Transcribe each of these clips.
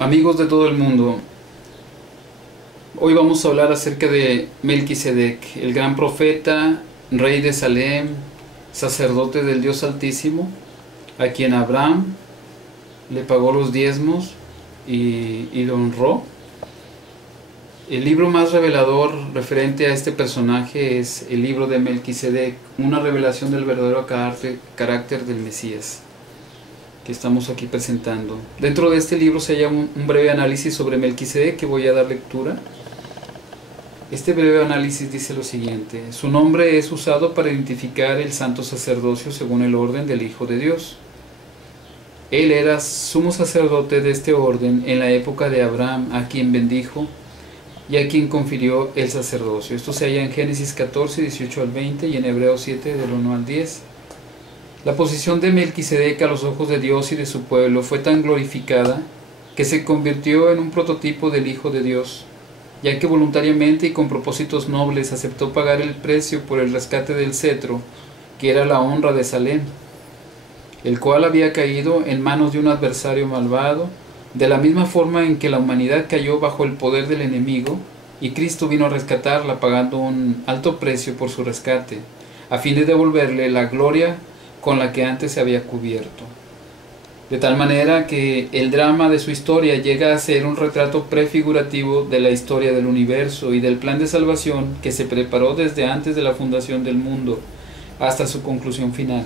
Amigos de todo el mundo, hoy vamos a hablar acerca de Melquisedec, el gran profeta, rey de Salem, sacerdote del Dios Altísimo, a quien Abraham le pagó los diezmos y lo honró. El libro más revelador referente a este personaje es el libro de Melquisedec, una revelación del verdadero carácter del Mesías que estamos aquí presentando. Dentro de este libro se halla un breve análisis sobre Melquisedec que voy a dar lectura. Este breve análisis dice lo siguiente: su nombre es usado para identificar el santo sacerdocio según el orden del Hijo de Dios. Él era sumo sacerdote de este orden en la época de Abraham, a quien bendijo y a quien confirió el sacerdocio. Esto se halla en Génesis 14, 18 al 20 y en Hebreos 7, del 1 al 10. La posición de Melquisedec a los ojos de Dios y de su pueblo fue tan glorificada que se convirtió en un prototipo del Hijo de Dios, ya que voluntariamente y con propósitos nobles aceptó pagar el precio por el rescate del cetro, que era la honra de Salem, el cual había caído en manos de un adversario malvado, de la misma forma en que la humanidad cayó bajo el poder del enemigo, y Cristo vino a rescatarla pagando un alto precio por su rescate, a fin de devolverle la gloria con la que antes se había cubierto. De tal manera que el drama de su historia llega a ser un retrato prefigurativo de la historia del universo y del plan de salvación que se preparó desde antes de la fundación del mundo hasta su conclusión final.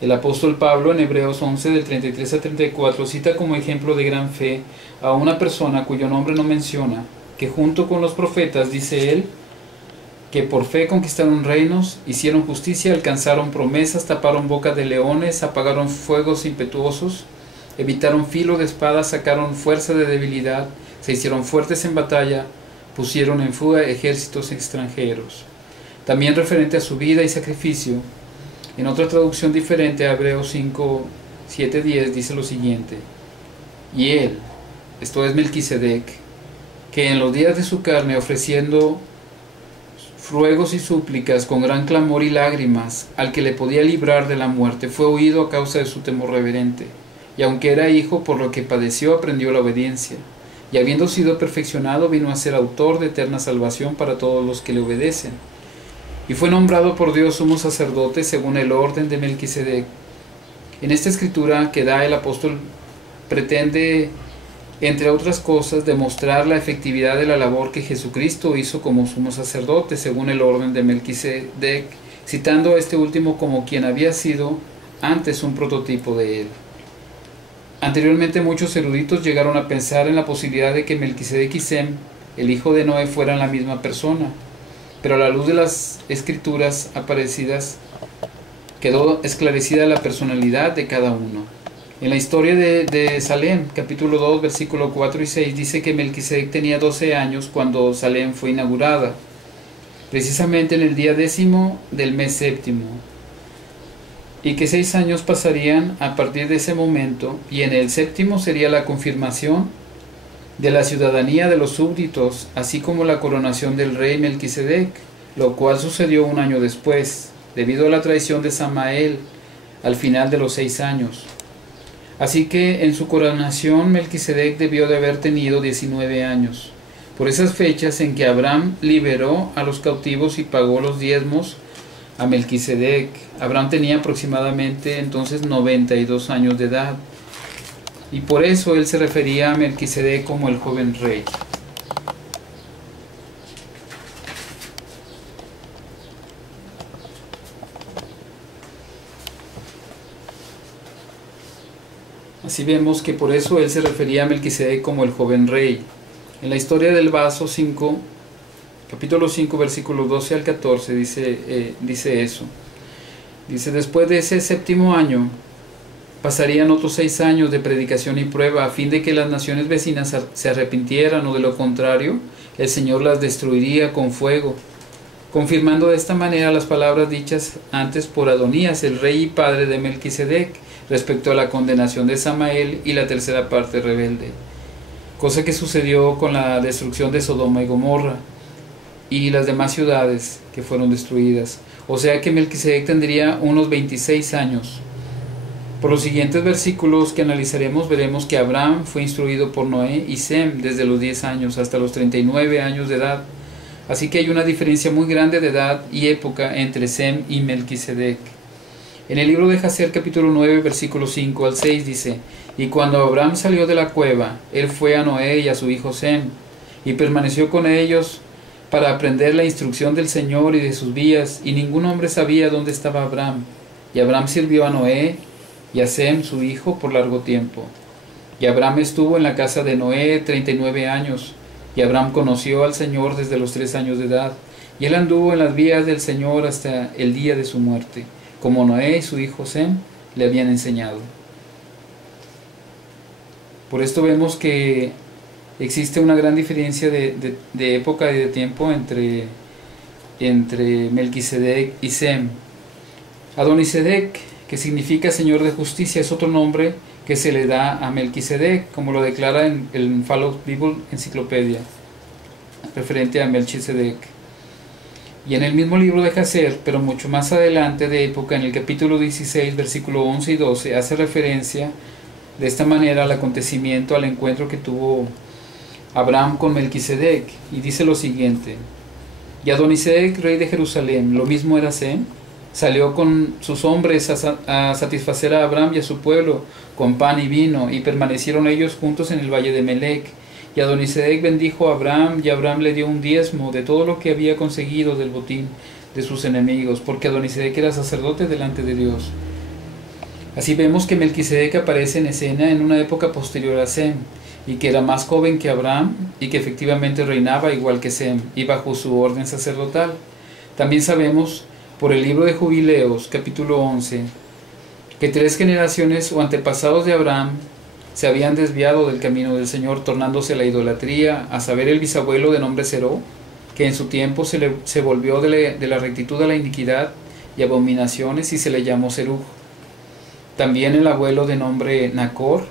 El apóstol Pablo en Hebreos 11 del 33 a 34 cita como ejemplo de gran fe a una persona cuyo nombre no menciona, que junto con los profetas, dice él, que por fe conquistaron reinos, hicieron justicia, alcanzaron promesas, taparon bocas de leones, apagaron fuegos impetuosos, evitaron filo de espada, sacaron fuerza de debilidad, se hicieron fuertes en batalla, pusieron en fuga ejércitos extranjeros. También referente a su vida y sacrificio, en otra traducción diferente a Hebreos 5, 7, 10 dice lo siguiente: y él, esto es Melquisedec, que en los días de su carne, ofreciendo ruegos y súplicas con gran clamor y lágrimas al que le podía librar de la muerte, fue oído a causa de su temor reverente, y aunque era hijo, por lo que padeció aprendió la obediencia, y habiendo sido perfeccionado vino a ser autor de eterna salvación para todos los que le obedecen, y fue nombrado por Dios sumo sacerdote según el orden de Melquisedec. En esta escritura que da el apóstol pretende, entre otras cosas, demostrar la efectividad de la labor que Jesucristo hizo como sumo sacerdote según el orden de Melquisedec, citando a este último como quien había sido antes un prototipo de él. Anteriormente muchos eruditos llegaron a pensar en la posibilidad de que Melquisedec y Sem, el hijo de Noé, fueran la misma persona, pero a la luz de las escrituras aparecidas quedó esclarecida la personalidad de cada uno. En la historia de Salem, capítulo 2, versículo 4 y 6, dice que Melquisedec tenía 12 años cuando Salem fue inaugurada, precisamente en el día 10º del mes séptimo, y que 6 años pasarían a partir de ese momento, y en el séptimo sería la confirmación de la ciudadanía de los súbditos, así como la coronación del rey Melquisedec, lo cual sucedió un año después, debido a la traición de Samael al final de los 6 años. Así que en su coronación Melquisedec debió de haber tenido 19 años, por esas fechas en que Abraham liberó a los cautivos y pagó los diezmos a Melquisedec. Abraham tenía aproximadamente entonces 92 años de edad, y por eso él se refería a Melquisedec como el joven rey. Así vemos que por eso él se refería a Melquisedec como el joven rey. En la historia del vaso 5, capítulo 5, versículos 12 al 14, dice eso. Dice: después de ese séptimo año, pasarían otros 6 años de predicación y prueba, a fin de que las naciones vecinas se arrepintieran, o de lo contrario, el Señor las destruiría con fuego, confirmando de esta manera las palabras dichas antes por Adonías, el rey y padre de Melquisedec, respecto a la condenación de Samael y la tercera parte rebelde, cosa que sucedió con la destrucción de Sodoma y Gomorra y las demás ciudades que fueron destruidas. O sea que Melquisedec tendría unos 26 años Por los siguientes versículos que analizaremos veremos que Abraham fue instruido por Noé y Sem desde los 10 años hasta los 39 años de edad. Así que hay una diferencia muy grande de edad y época entre Sem y Melquisedec. En el libro de Jacer capítulo 9 versículos 5 al 6 dice: Y cuando Abraham salió de la cueva, él fue a Noé y a su hijo Sem, y permaneció con ellos para aprender la instrucción del Señor y de sus vías, y ningún hombre sabía dónde estaba Abraham. Y Abraham sirvió a Noé y a Sem su hijo por largo tiempo. Y Abraham estuvo en la casa de Noé 39 años, y Abraham conoció al Señor desde los 3 años de edad, y él anduvo en las vías del Señor hasta el día de su muerte, como Noé y su hijo Sem le habían enseñado. Por esto vemos que existe una gran diferencia de época y de tiempo entre Melquisedec y Sem. Adonisedec, que significa Señor de Justicia, es otro nombre que se le da a Melquisedec, como lo declara en el Fallow Bible Enciclopedia, referente a Melquisedec. Y en el mismo libro de Jacer, pero mucho más adelante de época, en el capítulo 16, versículo 11 y 12, hace referencia de esta manera al acontecimiento, al encuentro que tuvo Abraham con Melquisedec, y dice lo siguiente: Y Adonisedec, rey de Jerusalén, lo mismo era Sem, salió con sus hombres a satisfacer a Abraham y a su pueblo con pan y vino, y permanecieron ellos juntos en el valle de Melec. Y Adonisedec bendijo a Abraham, y Abraham le dio un diezmo de todo lo que había conseguido del botín de sus enemigos, porque Adonisedec era sacerdote delante de Dios. Así vemos que Melquisedec aparece en escena en una época posterior a Sem, y que era más joven que Abraham, y que efectivamente reinaba igual que Sem, y bajo su orden sacerdotal. También sabemos, por el libro de Jubileos, capítulo 11, que 3 generaciones o antepasados de Abraham se habían desviado del camino del Señor, tornándose a la idolatría, a saber, el bisabuelo de nombre Seró, que en su tiempo se volvió de la rectitud a la iniquidad y abominaciones, y se le llamó Serug. También el abuelo de nombre Nacor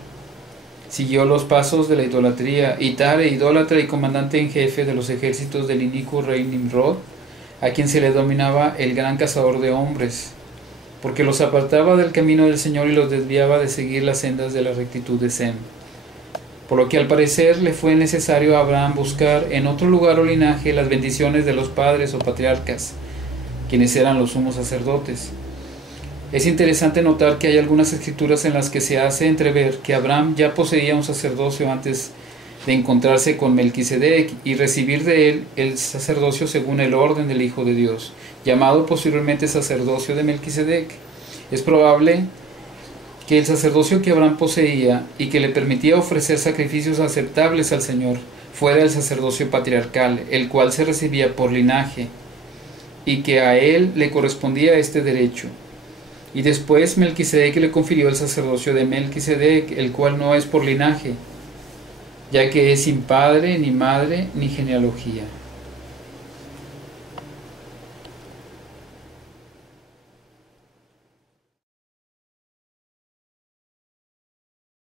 siguió los pasos de la idolatría, y Tare, idólatra y comandante en jefe de los ejércitos del inicuo rey Nimrod, a quien se le dominaba el gran cazador de hombres, porque los apartaba del camino del Señor y los desviaba de seguir las sendas de la rectitud de Sem. Por lo que al parecer le fue necesario a Abraham buscar en otro lugar o linaje las bendiciones de los padres o patriarcas, quienes eran los sumos sacerdotes. Es interesante notar que hay algunas escrituras en las que se hace entrever que Abraham ya poseía un sacerdocio antes de encontrarse con Melquisedec y recibir de él el sacerdocio según el orden del Hijo de Dios, llamado posiblemente sacerdocio de Melquisedec. Es probable que el sacerdocio que Abraham poseía y que le permitía ofrecer sacrificios aceptables al Señor fuera el sacerdocio patriarcal, el cual se recibía por linaje, y que a él le correspondía este derecho. Y después Melquisedec le confirió el sacerdocio de Melquisedec, el cual no es por linaje, ya que es sin padre, ni madre, ni genealogía.